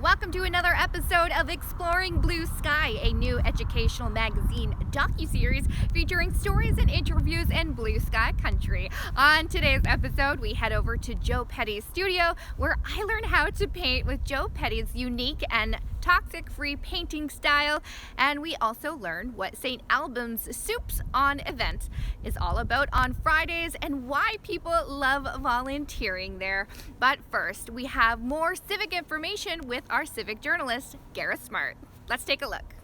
Welcome to another episode of Exploring Blue Sky, a new educational magazine docuseries featuring stories and interviews in blue sky country. On today's episode, we head over to Joe Petty's studio, where I learn how to paint with Joe Petty's unique and toxic-free painting style, and we also learn what St. Alban's Soups on event is all about on Fridays and why people love volunteering there. But first, we have more civic information with our civic journalist, Garth Smart. Let's take a look.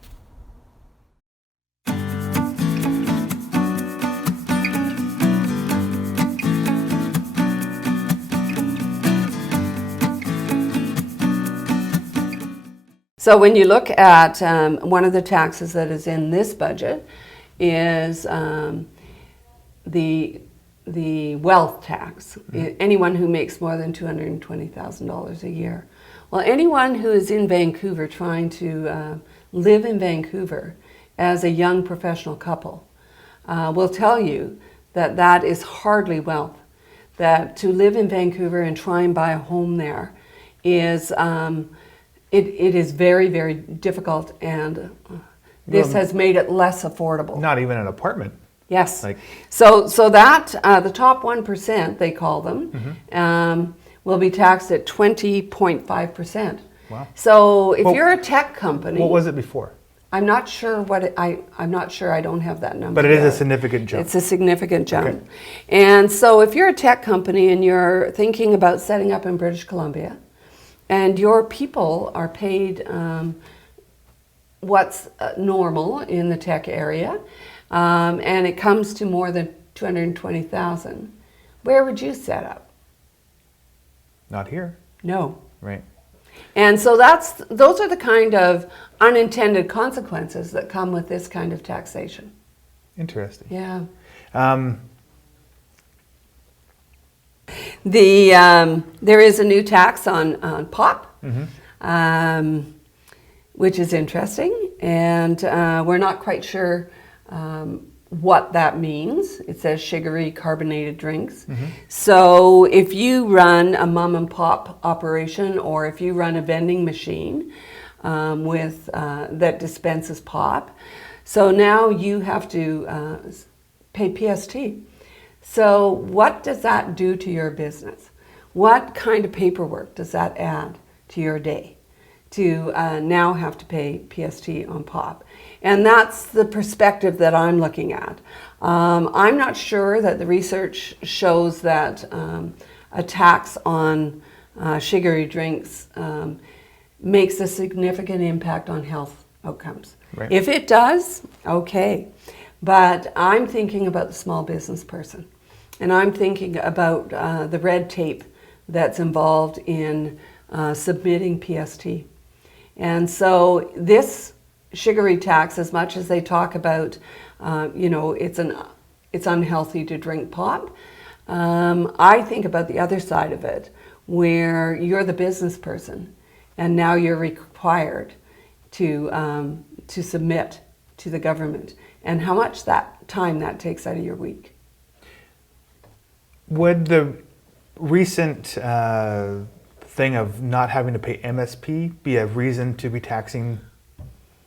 So when you look at one of the taxes that is in this budget is the wealth tax. Anyone who makes more than $220,000 a year. Well, anyone who is in Vancouver trying to live in Vancouver as a young professional couple will tell you that that is hardly wealth. That to live in Vancouver and try and buy a home there is it is very, very difficult, and this has made it less affordable. Not even an apartment. Yes. So that the top 1%, they call them, will be taxed at 20.5%. Wow. So if you're a tech company, what was it before? I'm not sure I'm not sure. I don't have that number. But it is a significant jump. It's a significant jump. Okay. And so if you're a tech company and you're thinking about setting up in British Columbia, and your people are paid what's normal in the tech area, and it comes to more than $220,000, where would you set up? Not here. No. Right. And so those are the kind of unintended consequences that come with this kind of taxation. Interesting. Yeah. There is a new tax on pop, which is interesting, and we're not quite sure what that means. It says sugary carbonated drinks. So if you run a mom and pop operation, or if you run a vending machine with that dispenses pop, so now you have to pay PST. So what does that do to your business? What kind of paperwork does that add to your day to now have to pay PST on pop? And that's the perspective that I'm looking at. I'm not sure that the research shows that a tax on sugary drinks makes a significant impact on health outcomes. Right. If it does, okay. But I'm thinking about the small business person. And I'm thinking about the red tape that's involved in submitting PST. And so this sugary tax, as much as they talk about, it's unhealthy to drink pop, I think about the other side of it, where you're the business person, and now you're required to submit to the government, and how much time that takes out of your week. Would the recent thing of not having to pay MSP be a reason to be taxing?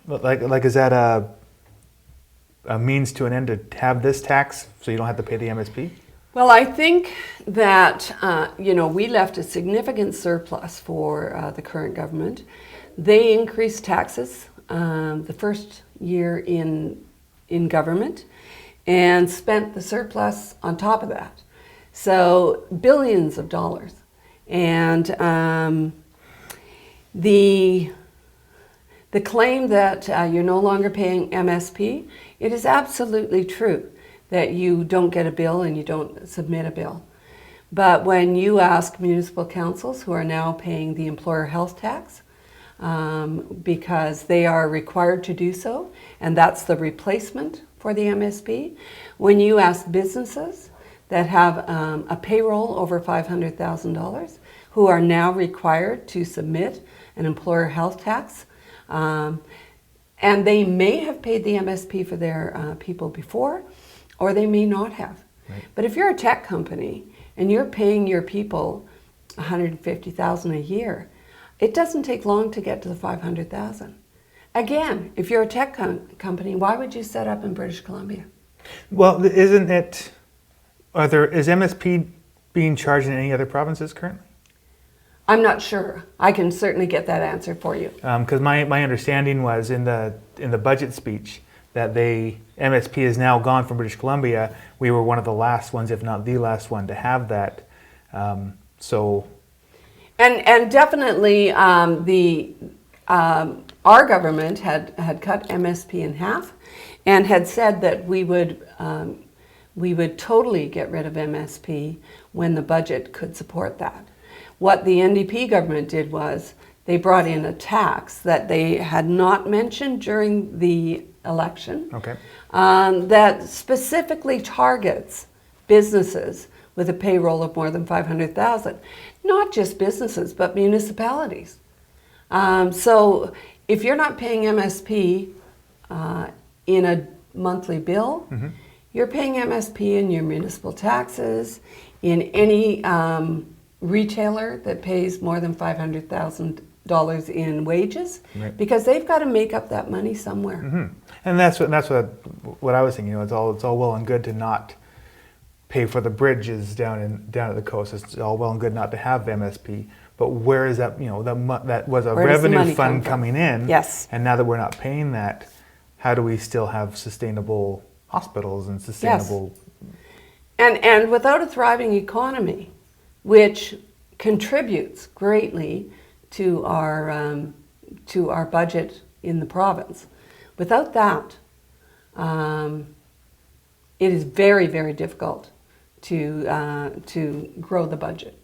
Like is that a means to an end to have this tax so you don't have to pay the MSP? Well, I think that we left a significant surplus for the current government. They increased taxes the first year in government and spent the surplus on top of that. So billions of dollars. And the claim that you're no longer paying MSP, it is absolutely true that you don't get a bill and you don't submit a bill. But when you ask municipal councils who are now paying the employer health tax, because they are required to do so, and that's the replacement for the MSP, when you ask businesses that have a payroll over $500,000 who are now required to submit an employer health tax, and they may have paid the MSP for their people before, or they may not have. Right. But if you're a tech company and you're paying your people $150,000 a year, It doesn't take long to get to the 500,000. Again, if you're a tech company, why would you set up in British Columbia? Well, isn't it? Is MSP being charged in any other provinces currently? I'm not sure. I can certainly get that answer for you. Because my understanding was in the budget speech that MSP is now gone from British Columbia. We were one of the last ones, if not the last one, to have that. And definitely our government had cut MSP in half, and had said that we would totally get rid of MSP when the budget could support that. What the NDP government did was they brought in a tax that they had not mentioned during the election, that specifically targets businesses with a payroll of more than 500,000. Not just businesses, but municipalities. So if you're not paying MSP in a monthly bill, you're paying MSP in your municipal taxes, in any retailer that pays more than $500,000 in wages, because they've got to make up that money somewhere. And that's what I was thinking. It's all well and good to not pay for the bridges down at the coast. It's all well and good not to have MSP, but where is that? That was a revenue fund coming in. Yes. And now that we're not paying that, how do we still have sustainable hospitals and sustainable? Yes. And without a thriving economy, which contributes greatly to our budget in the province, without that, it is very, very difficult to grow the budget.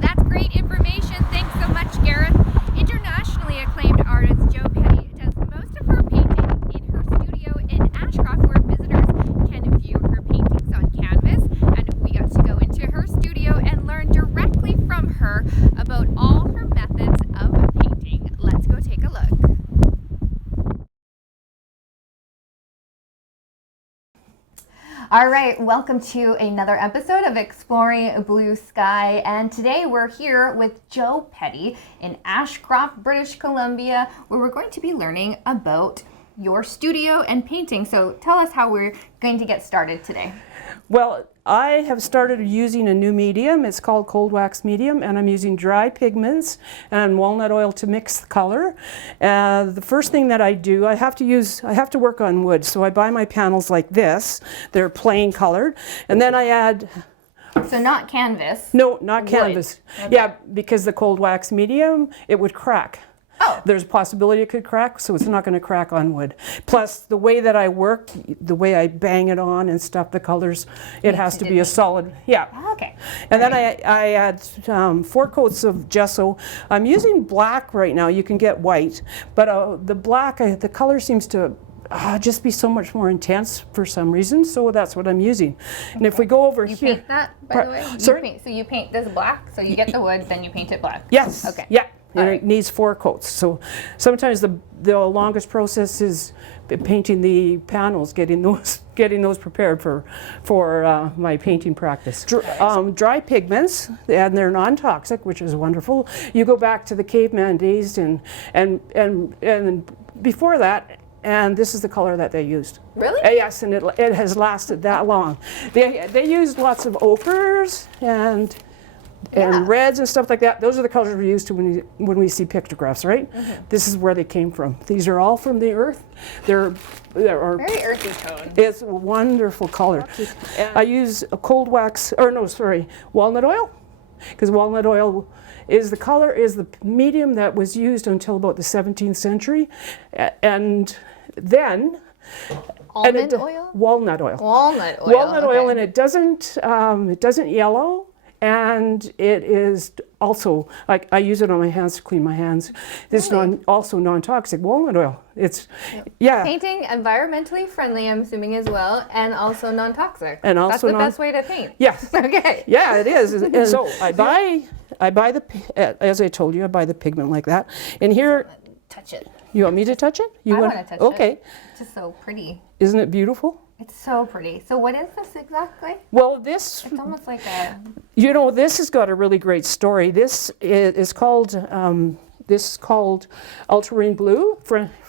That's great information. Thanks so much, Gareth. Internationally acclaimed artist Jo Petty does most of her painting in her studio in Ashcroft, where visitors can view her paintings on canvas. And we got to go into her studio and learn directly from her about all her methods of painting. Let's go take a look. All right, welcome to another episode of Exploring Blue Sky, and today we're here with Jo Petty in Ashcroft, British Columbia, where we're going to be learning about your studio and painting. So tell us how we're going to get started today. Well, I have started using a new medium. It's called cold wax medium, and I'm using dry pigments and walnut oil to mix the color. The first thing that I do, I have to work on wood, so I buy my panels like this. They're plain colored, and then I add. So not canvas? No, not wood. canvas. Okay. Yeah, because the cold wax medium, it would crack. Oh. There's a possibility it could crack, so it's not going to crack on wood. Plus, the way that I work, the way I bang it on and stuff, the colors, it has to be a solid, yeah. Okay. And then I add 4 coats of gesso. I'm using black right now. You can get white, but the black, the color seems to just be so much more intense for some reason, so that's what I'm using. Okay. And if we go over here... You paint that, by the way? Sorry? So you paint this black, so you get the wood, then you paint it black? Yes. Okay. Yeah. And right. It needs 4 coats. So sometimes the longest process is painting the panels, getting those prepared for my painting practice. Dry pigments, and they're non-toxic, which is wonderful. You go back to the caveman days and before that, and this is the color that they used. Really? Yes, and it has lasted that long. They used lots of ochres and reds and stuff like that. Those are the colors we use when we see pictographs, right? Mm-hmm. This is where they came from. These are all from the earth. They're very earthy tone. It's a wonderful color. I use a walnut oil, because walnut oil is the medium that was used until about the 17th century, and then almond oil? Walnut oil. Walnut oil. Walnut oil, and it doesn't yellow. And it is also, like, I use it on my hands to clean my hands. This is also non-toxic walnut oil. It's, yeah. Painting environmentally friendly, I'm assuming, as well, and also non-toxic. And also that's the best way to paint. Yes. Okay. Yeah, it is. And so I buy as I told you, I buy the pigment like that. And here, touch it. You want me to touch it? You I want to touch it. Okay. It's just so pretty. Isn't it beautiful? It's so pretty. So what is this exactly? Well, this, It's almost like a... you know, this has got a really great story. This is called ultramarine blue.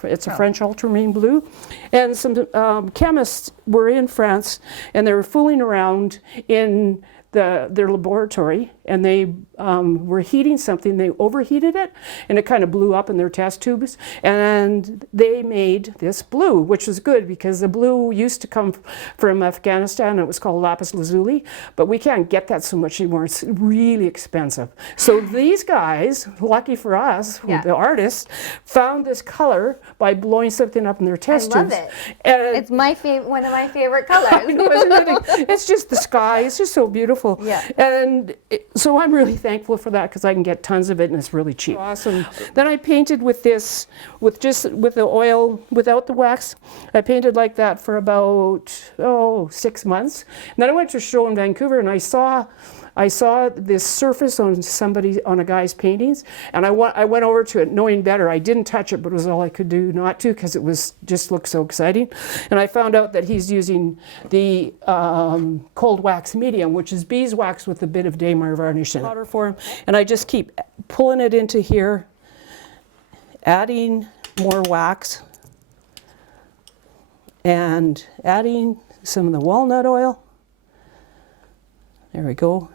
It's a French ultramarine blue. And some chemists were in France, and they were fooling around in their laboratory, and they were heating something. They overheated it, and it kind of blew up in their test tubes, and they made this blue, which was good because the blue used to come from Afghanistan. It was called lapis lazuli, but we can't get that so much anymore. It's really expensive. So these guys, lucky for us, the artists, found this color by blowing something up in their test I love tubes. it. And It's my one of my favorite colors. I know, it's just the sky. It's just so beautiful. Yeah. And so I'm really thankful for that because I can get tons of it and it's really cheap. Awesome. Then I painted with this, with the oil without the wax. I painted like that for about 6 months. And then I went to a show in Vancouver and I saw this surface on a guy's paintings, and I went over to it knowing better. I didn't touch it, but it was all I could do not to because it just looked so exciting. And I found out that he's using the cold wax medium, which is beeswax with a bit of Daymar varnish in it. Powder form, and I just keep pulling it into here, adding more wax, and adding some of the walnut oil. There we go.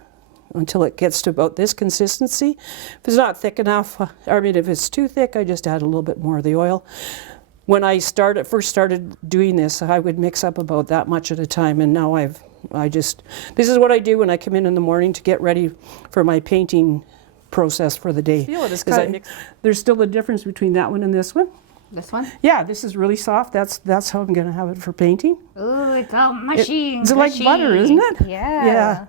Until it gets to about this consistency. If it's not thick enough, if it's too thick, I just add a little bit more of the oil. When I first started doing this, I would mix up about that much at a time, and now this is what I do when I come in the morning to get ready for my painting process for the day. Feel it, there's still a difference between that one and this one. This one? Yeah, this is really soft. That's how I'm going to have it for painting. Ooh, it's all mushy. It's like butter, isn't it? Yeah. Yeah.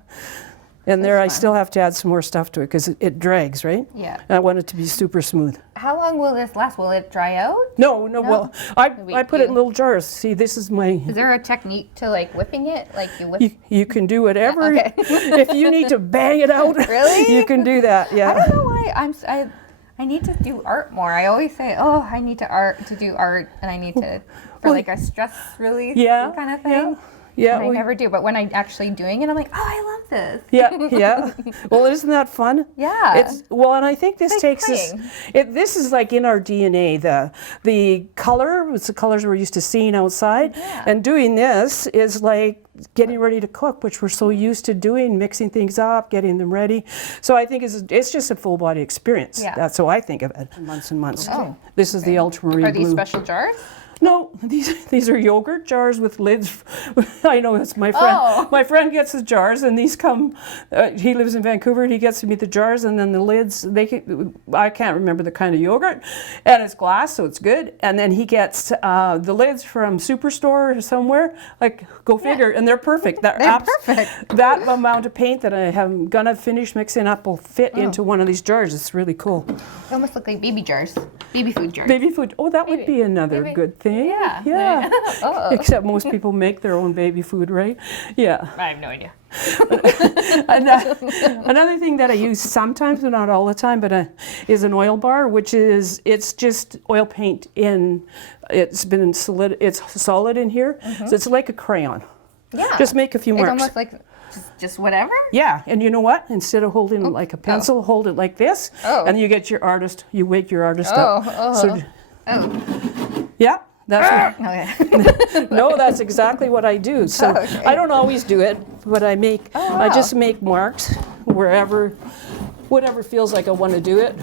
And That's I fun. still have to add some more stuff to it because it drags, right? Yeah. And I want it to be super smooth. How long will this last? Will it dry out? No. Well, I put it in you- little jars. See, this is my. Is there a technique to like whipping it? Like you whip? You can do whatever. Yeah, okay. If you need to bang it out, Really? you can do that. Yeah. I don't know why I need to do art more. I always say, oh, I need to do art, and I need to for like a stress relief kind of thing. Yeah. And I never do, but when I'm actually doing it, I'm like, oh, I love this. Yeah. Well, isn't that fun? Yeah. And I think this It's takes us. This is like in our DNA. The color, it's the colors we're used to seeing outside, and doing this is like getting ready to cook, which we're so used to doing, mixing things up, getting them ready. So I think it's just a full body experience. Yeah. That's how I think of it. Months and months. Oh. This is the ultramarine Are these blue. special jars? No, these are yogurt jars with lids. I know it's my friend. Oh. My friend gets his jars, and these come. He lives in Vancouver, and he gets me the jars, and then the lids. I can't remember the kind of yogurt, and it's glass, so it's good. And then he gets the lids from Superstore or somewhere. Like, go figure, and they're perfect. They're perfect. That amount of paint that I am gonna finish mixing up will fit into one of these jars. It's really cool. They almost look like baby jars, baby food jars. Baby food. Oh, that would be another good thing. Yeah. Oh. Except most people make their own baby food, right? Yeah. I have no idea. Another thing that I use sometimes, but not all the time, but is an oil bar, it's just oil paint it's solid in here, so it's like a crayon. Yeah. Just make a few marks. It's almost like just whatever. Yeah, and you know what? Instead of holding it like a pencil, hold it like this, and you get you wake your artist up. Yeah. That's no, that's exactly what I do. So I don't always do it, but I just make marks whatever feels like I want to do it.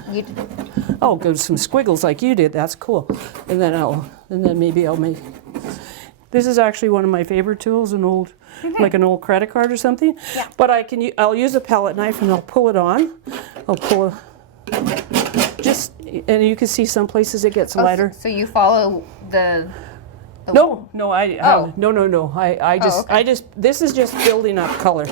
I'll go some squiggles like you did. That's cool. And then maybe I'll make. This is actually one of my favorite tools, like an old credit card or something. Yeah. But I'll use a palette knife and I'll pull it on. And you can see some places it gets lighter. So you follow the No. This is just building up color.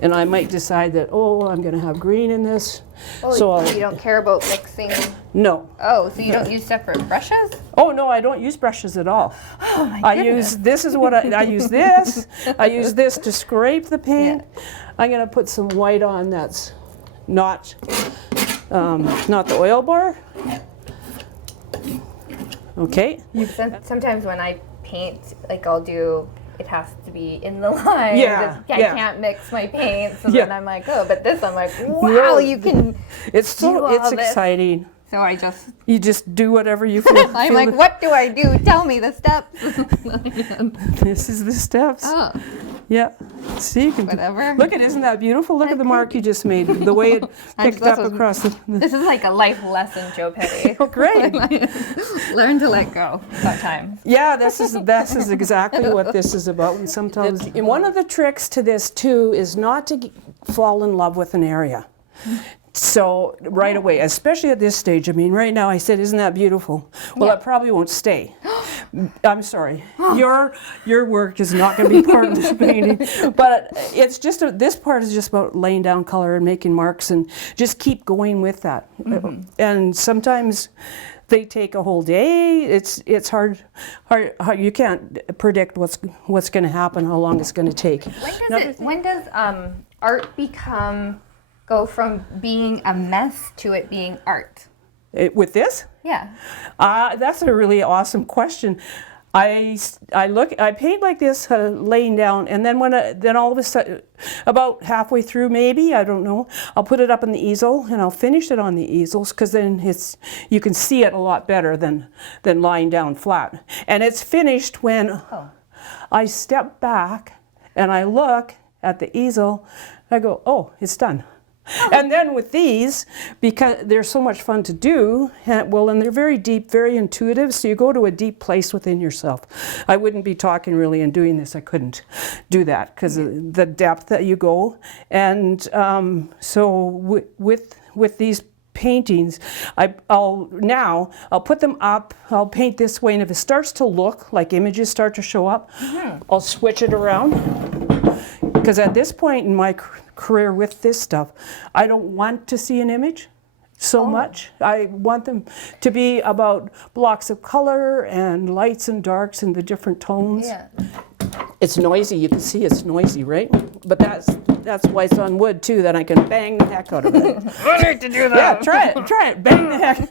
And I might decide that, I'm going to have green in this. So you don't care about mixing? No. Oh, so you don't use separate brushes? Oh, no, I don't use brushes at all. Oh, my goodness. I use this. I use this to scrape the paint. Yeah. I'm going to put some white on that's not the oil bar. Okay. Sometimes when I paint, like I'll do, it has to be in the line. Yeah, I yeah. can't mix my paints. So Yeah. then I'm like, oh, but this I'm like, wow, you can It's do all this. exciting. So I just, You just do whatever you feel. I'm like, what do I do? Tell me the steps. This is the steps. Oh, Yeah. See, you can whatever. look at, isn't that beautiful? Look at the mark you just made. The way it picked up across the This is like a life lesson, Joe Petty. Oh, great. Learn to let go sometimes. Yeah, this is exactly what this is about. And sometimes, and one of the tricks to this too is not to fall in love with an area. So right away, especially at this stage. I mean, right now I said, "Isn't that beautiful?" Well, Yeah. it probably won't stay. I'm sorry, your work is not going to be part of this painting. But it's just this part is just about laying down color and making marks, and just keep going with that. And sometimes they take a whole day. It's hard. You can't predict what's going to happen, how long it's going to take. When does art go from being a mess to it being art? With this? Yeah. That's a really awesome question. I paint like this, laying down, and then then all of a sudden, about halfway through, maybe, I don't know, I'll put it up on the easel and I'll finish it on the easels, because then you can see it a lot better than lying down flat. And it's finished when I step back and I look at the easel. I go, oh, it's done. And then with these, because they're so much fun to do, and they're very deep, very intuitive, so you go to a deep place within yourself. I wouldn't be talking really and doing this. I couldn't do that because of the depth that you go. And so with these paintings, I'll put them up, I'll paint this way, and if it starts to look like images start to show up, I'll switch it around. Because at this point in my career with this stuff, I don't want to see an image so much. I want them to be about blocks of color and lights and darks and the different tones. Yeah. It's noisy. You can see it's noisy, right? But that's why it's on wood too. Then I can bang the heck out of it. I need to do that. Yeah, try it. Bang the heck.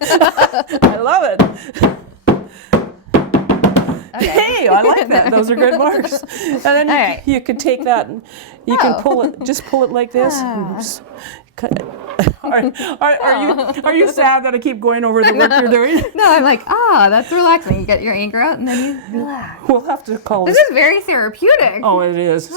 I love it. Okay. Hey, I like that. Those are good marks. And then you can take that and you can pull it like this. And just Are you sad that I keep going over the work you're doing? No, I'm like, that's relaxing. You get your anger out and then you relax. We'll have to call This is very therapeutic. Oh, it is.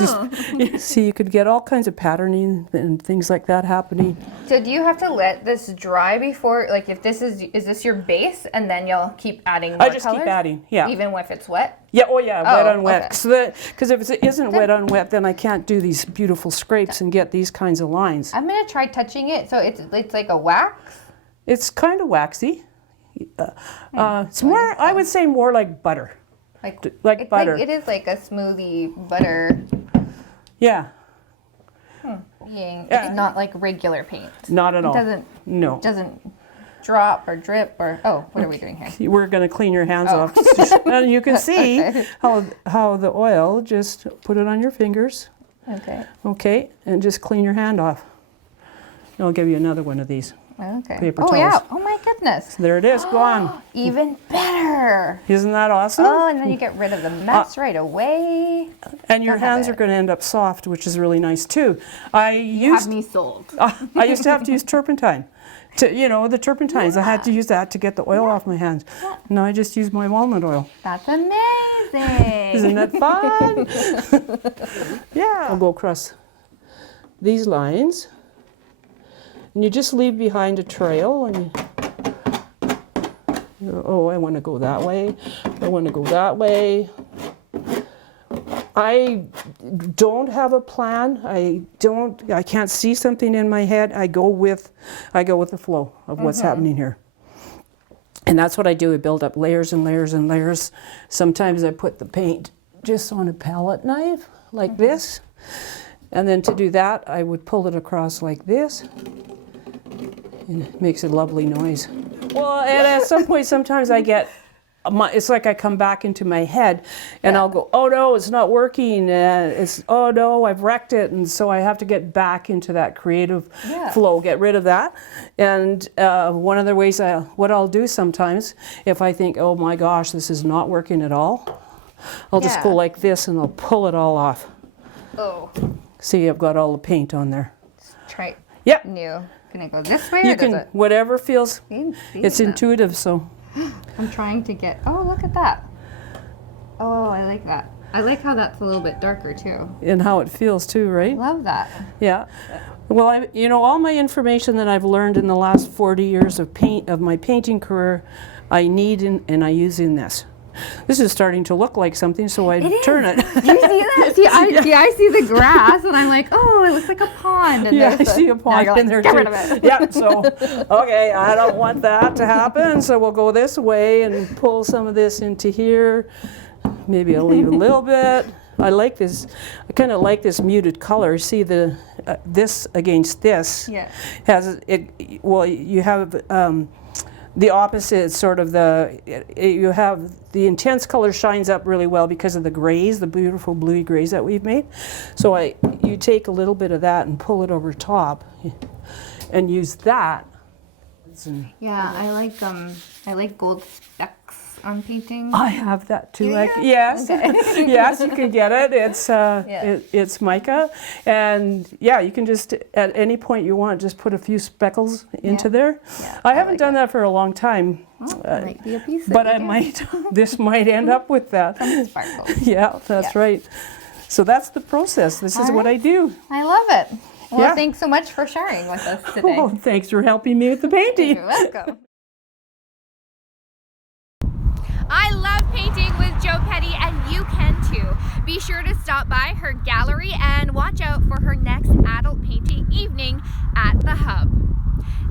See, you could get all kinds of patterning and things like that happening. So do you have to let this dry before, like if this is this your base and then you'll keep adding more I just colors? keep adding, yeah. Even if it's wet? Yeah, wet on wet. Okay. Because if it isn't wet on wet, then I can't do these beautiful scrapes and get these kinds of lines. I'm going to try touching it. So it's like a wax? It's kind of waxy. It's more, I would say more like butter. Like butter. It is like a smoothie butter. Yeah. It's not like regular paint. Not at all. It doesn't drop or drip or, what are we doing here? We're going to clean your hands off. And you can see how the oil, just put it on your fingers. Okay. Okay, and just clean your hand off. I'll give you another one of these. Okay. Paper Oh, towels. yeah. Oh, my goodness. There it is, gone. Even better. Isn't that awesome? Oh, and then you get rid of the mess right away. And your hands are going to end up soft, which is really nice too. You have me sold. I used to have to use turpentine. The turpentines. I had to use that to get the oil off my hands. Now I just use my walnut oil. That's amazing. Isn't that fun? Yeah. I'll go across these lines. And you just leave behind a trail. And I want to go that way. I want to go that way. I don't have a plan. I can't see something in my head. I go with the flow of what's happening here. And that's what I do. I build up layers and layers and layers. Sometimes I put the paint just on a palette knife like this. And then to do that, I would pull it across like this. And it makes a lovely noise. Well, and at some point, sometimes I get it's like I come back into my head and I'll go, oh no, it's not working. Oh no, I've wrecked it. And so I have to get back into that creative flow, get rid of that. And one of the ways what I'll do sometimes, if I think, oh my gosh, this is not working at all, I'll just go like this and I'll pull it all off. Oh. See, I've got all the paint on there. Try Yep. Can I go this way? You or can, does it? whatever feels, it's them. intuitive, so. I'm trying to get, oh, look at that. Oh, I like that. I like how that's a little bit darker too. And how it feels too, right? Love that. Yeah. Well, all my information that I've learned in the last 40 years of my painting career, I need and I use in this. This is starting to look like something, so I turn it. Do you see that? I see the grass, and I'm like, oh, it looks like a pond. And I see a pond in there get too. rid of it. Yeah, so, okay, I don't want that to happen, so we'll go this way and pull some of this into here. Maybe I'll leave a little bit. I like this. I kind of like this muted color. See the this against this has it. Well, you have. The opposite, sort of you have the intense color shines up really well because of the grays, the beautiful bluey grays that we've made. So you take a little bit of that and pull it over top and use that. Yeah, I like gold specks on painting. I have that too. Yeah. Yes, Okay. yes, you can get it. It's it's mica, and you can just at any point you want just put a few speckles into there. Yeah, I haven't done that for a long time, It might be a piece. but I might. This might end up with that. Some sparkles. Yeah, that's right. So that's the process. This is what I do. I love it. Well, Yeah. thanks so much for sharing with us today. Oh, thanks for helping me with the painting. You're welcome. I love painting with Jo Petty, and you can too. Be sure to stop by her gallery and watch out for her next adult painting evening at the Hub.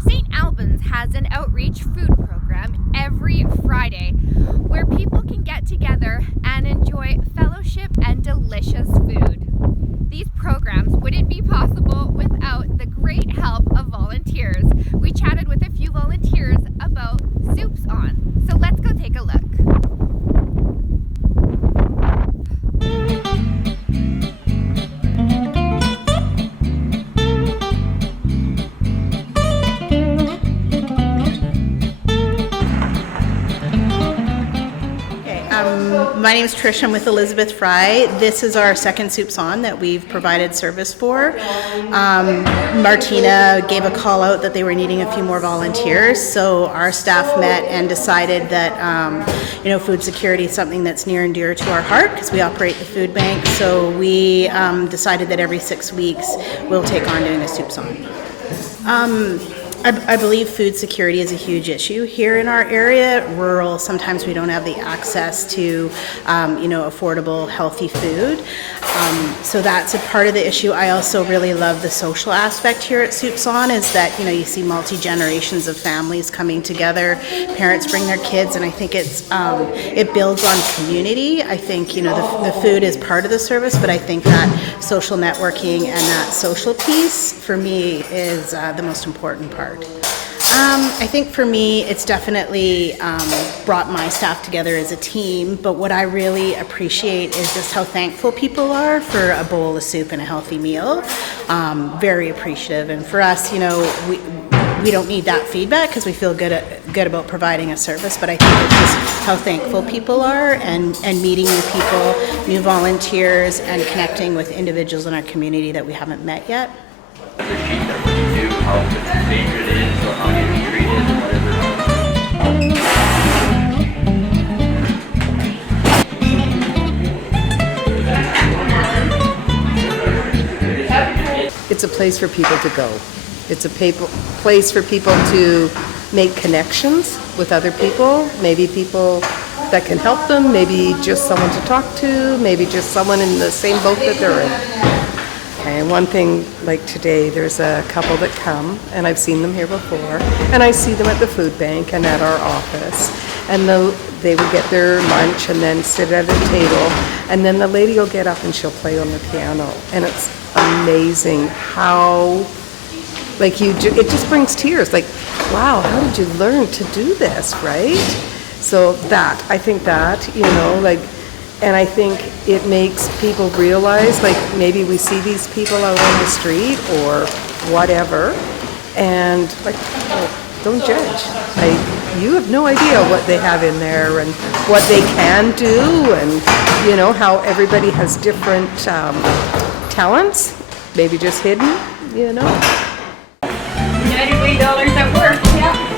St. Alban's has an outreach food program every Friday where people can get together and enjoy fellowship and delicious food. These programs wouldn't be possible without the great help of volunteers. We chatted with a few volunteers about Soups On, so let's go take a look. My name is Trish. I'm with Elizabeth Fry. This is our second Soups On that we've provided service for. Martina gave a call out that they were needing a few more volunteers, so our staff met and decided that food security is something that's near and dear to our heart because we operate the food bank. So we decided that every 6 weeks we'll take on doing a Soups On. I believe food security is a huge issue here in our area. Rural, sometimes we don't have the access to, affordable, healthy food. So that's a part of the issue. I also really love the social aspect here at Soups On is that, you see multi-generations of families coming together. Parents bring their kids, and I think it builds on community. I think, the food is part of the service, but I think that social networking and that social piece, for me, is the most important part. I think for me, it's definitely brought my staff together as a team, but what I really appreciate is just how thankful people are for a bowl of soup and a healthy meal. Very appreciative, and for us, we don't need that feedback because we feel good about providing a service, but I think it's just how thankful people are and meeting new people, new volunteers, and connecting with individuals in our community that we haven't met yet. How dangerous it is or how you're treated or whatever. It's a place for people to go. It's a place for people to make connections with other people, maybe people that can help them, maybe just someone to talk to, maybe just someone in the same boat that they're in. Okay, one thing, like today, there's a couple that come, and I've seen them here before, and I see them at the food bank and at our office, and they would get their lunch and then sit at a table, and then the lady will get up and she'll play on the piano, and it's amazing how, it just brings tears, like, wow, how did you learn to do this, right? So I think that, like, and I think it makes people realize, like, maybe we see these people out on the street or whatever, and like, well, don't judge. Like, you have no idea what they have in there and what they can do, and how everybody has different talents, maybe just hidden, United Way dollars at work, yeah.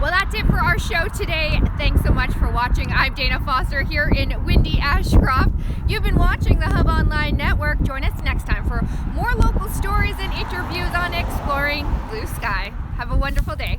Well, that's it for our show today. Thanks so much for watching. I'm Dana Foster here in windy Ashcroft. You've been watching the Hub Online Network. Join us next time for more local stories and interviews on exploring Blue Sky. Have a wonderful day.